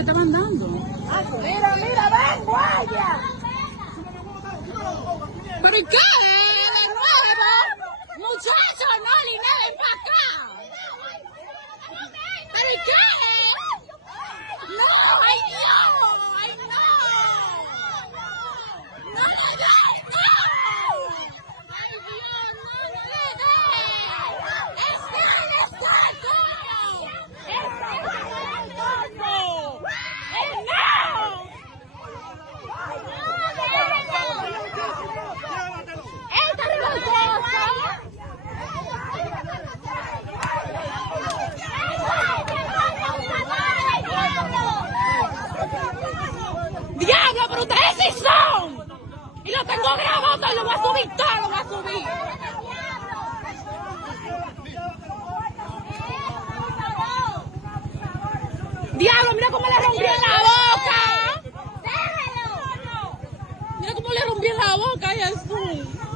le estaban dando. Mira, mira, ven, guaya. ¿Pero y qué? ¿De nuevo? Muchachos, no, Lina, ven para acá. ¿Pero y qué? No, ay Dios, ay no. No le des, no. Ay Dios, no le des. ¡Está el saco! ¡Está el saco! ¡No! ¡Esta es la cosa! ¡Diablo, pero ustedes sí son! Y lo tengo grabando y lo voy a subir todo, lo voy a subir. ¡Diablo, mira cómo le rompí en la boca! ¡Mira cómo le rompí en la boca, Jesús!